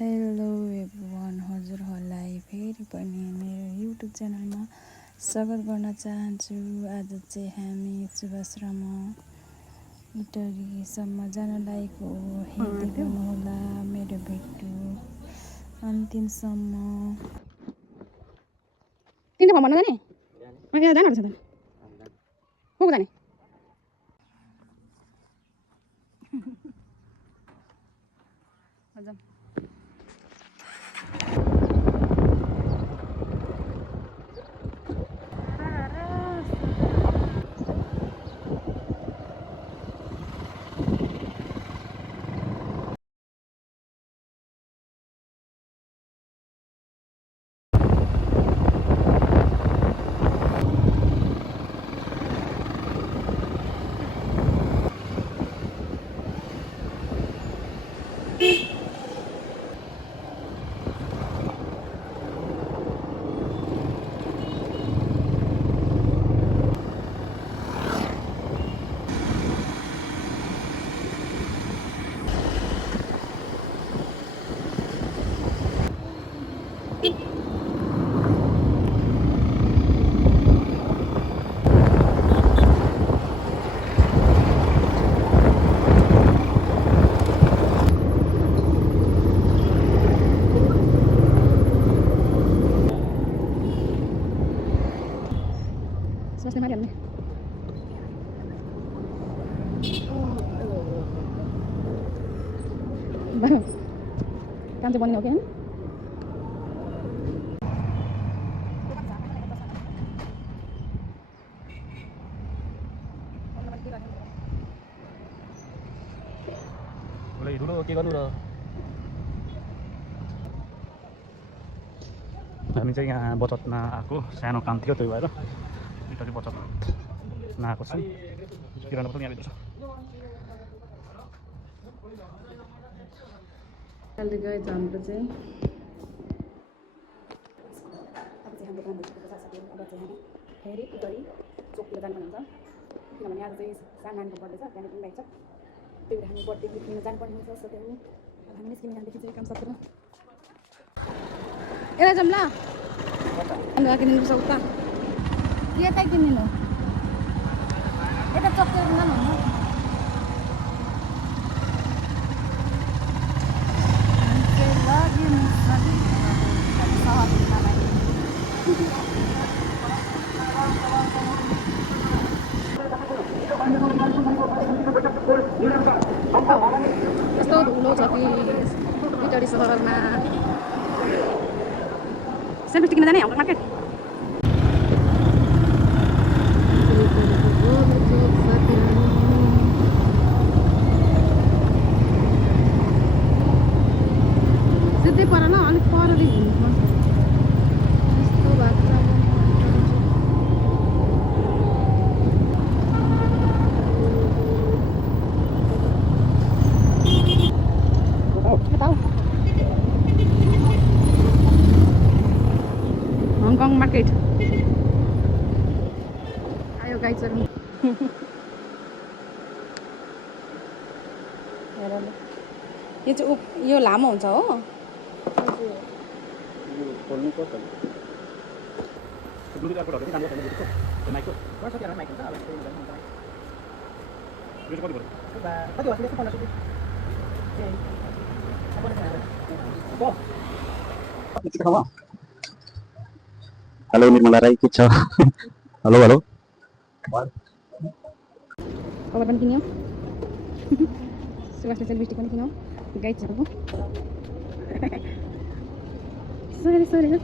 Hello everyone, हजुरहरूलाई फेरि पनि मेरो युट्युब च्यानलमा स्वागत गर्न चाहन्छु। आज चाहिँ हामी सुभाश्रम इटरीसम्म जान लागेको हो। हेर्दै गर्नुहोला मेरो भिडियो अन्तिमसम्म। तिनवटा फर्म भन्न जाने यहाँ जानु छ त को जाने हजुर स्वास्थ्य मारिहाल्ने काम चाहिँ बनिन हो कि धुलो के गर्नु र हामी चाहिँ यहाँ बचतमा आएको सानो काम थियो, त्यही भएर इटरी बचतमा आएको छौँ। किराना पनि यहाँ छ। अहिले गए हाम्रो चाहिँ अब चाहिँ हाम्रो काम भइसकेको छ साथीहरू। अब चाहिँ हामी फेरि इटरी चोकतिर जानुपर्ने हुन्छ, किनभने आज चाहिँ सानो नानीको बर्थडे छ, त्यहाँनिर पनि छ। त्यही भएर हामी बर्थडे गिफ्ट लिन जानुपर्ने हुन्छ साथीहरू। अब हामी निस्किने यहाँदेखि चाहिँ काम सकेर यता जाऊँ ल। अन्त किनिदिनु सक्छ उता यता किनिनु, यता चक्कर जानु हुन्न। यस्तो धुलो छ कि इटरी सहरमा। सेल्फी स्टिक किन जाने हाम्रो मार्केट सिधै पर ल, अलिक परदेखि हिँड्नुपर्छ। यस्तो भएको छ। हङकङ मार्केट आयो गाइजहरू। हेर ल, यो चाहिँ यो लामो हुन्छ हो। हेलो निर्मला राई, के छ? हेलो हेलो कभर पनि किन्यो, सुवासले सेल्फी स्टिक पनि किन्यो गाइजहरूको। सरी सरी ल।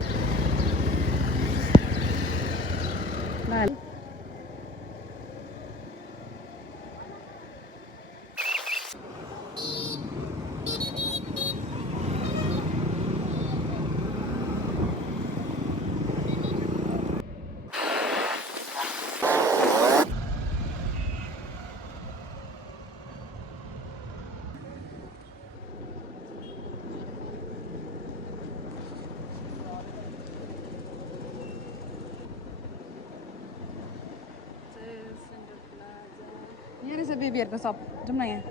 यहाँ रहेछ बेबीहरूको सप, जाउँ न। यहाँ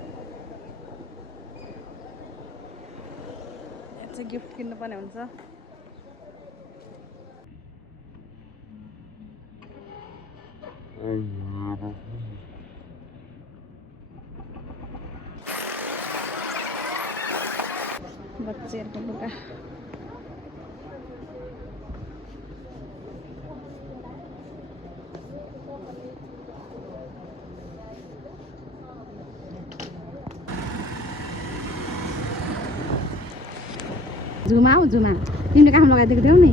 चाहिँ गिफ्ट किन्नुपर्ने हुन्छ। बच्चेहरूको लुगा झुमा हौ झुमा तिमीले काम लगाइदिएको थियौ नि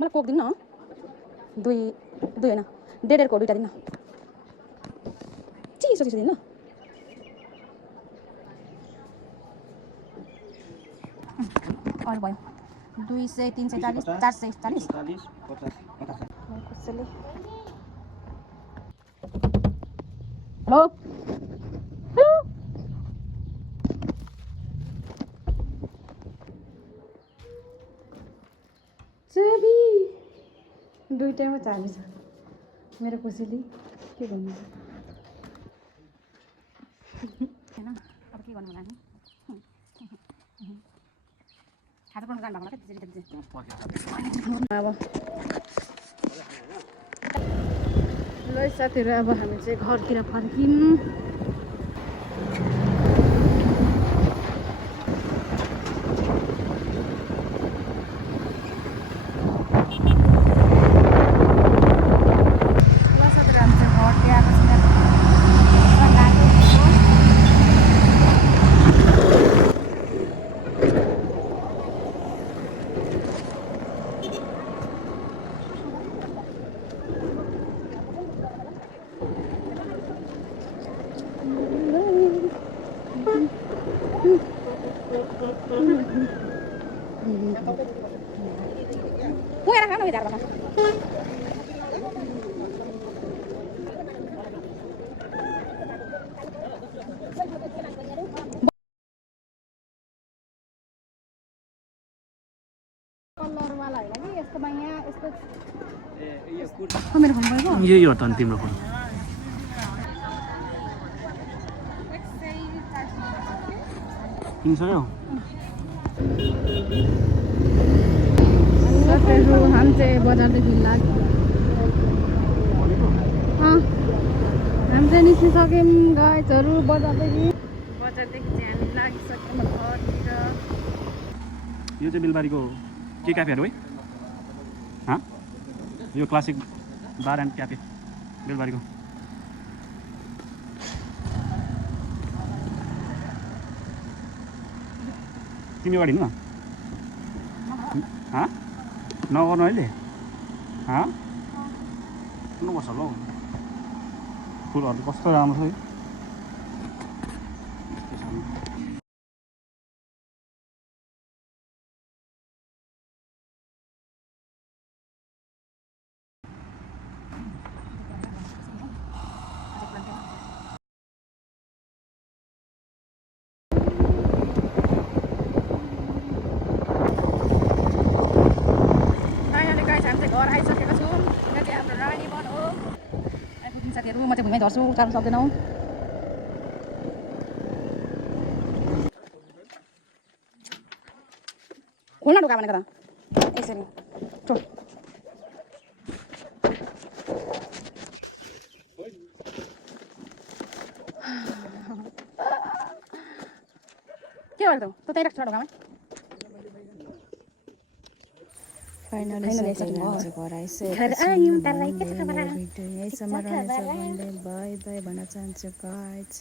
मलाई कोक दिनु न दुई होइन 1.5 को 2टा दिनु न चिसो चिसो दिनु न अरू भयो 200 340 440 कसैले हेलो चाबी दुईटैमा चाबी छ मेरो कसैले के भन्नु हैन अब के गर्नु होला नि खाता पनि गान भएको अब ल साथीहरू अब हामी चाहिँ घरतिर फर्कियौँ। Puedes dejarnos quitar, papá. मेरो फोन गएको यही हो त अनि तिम्रो फोन किनिसक्यौ साथीहरू हामी चाहिँ बजारदेखि लाग्यो हामी चाहिँ निस्किसक्यौँ गाइजहरू बजारदेखि चाहिँ हामी लागिसक्यौँ घरतिर। यो चाहिँ बेलबारीको के क्याफेहरू है हाँ यो क्लासिक बार एन्ड क्याफे बेलबारीको तिमी अगाडि हिँड्नु न हाँ नगर्नु अहिले हाँ सुन्नुपर्छ ल फुलहरू कस्तो राम्रो छ है म चाहिँ भुइँमै झर्छु उचाल्नु सक्दैनौ खोल्न ढोका भनेको त यसरी छोड के गर्छौ त त्यही राख्छ ढोकामा फाइनली घर आयौँ तर के छ खबर यहीसम्म रहेछ भन्दै बाई बाई भन्न चाहन्छु गाइज।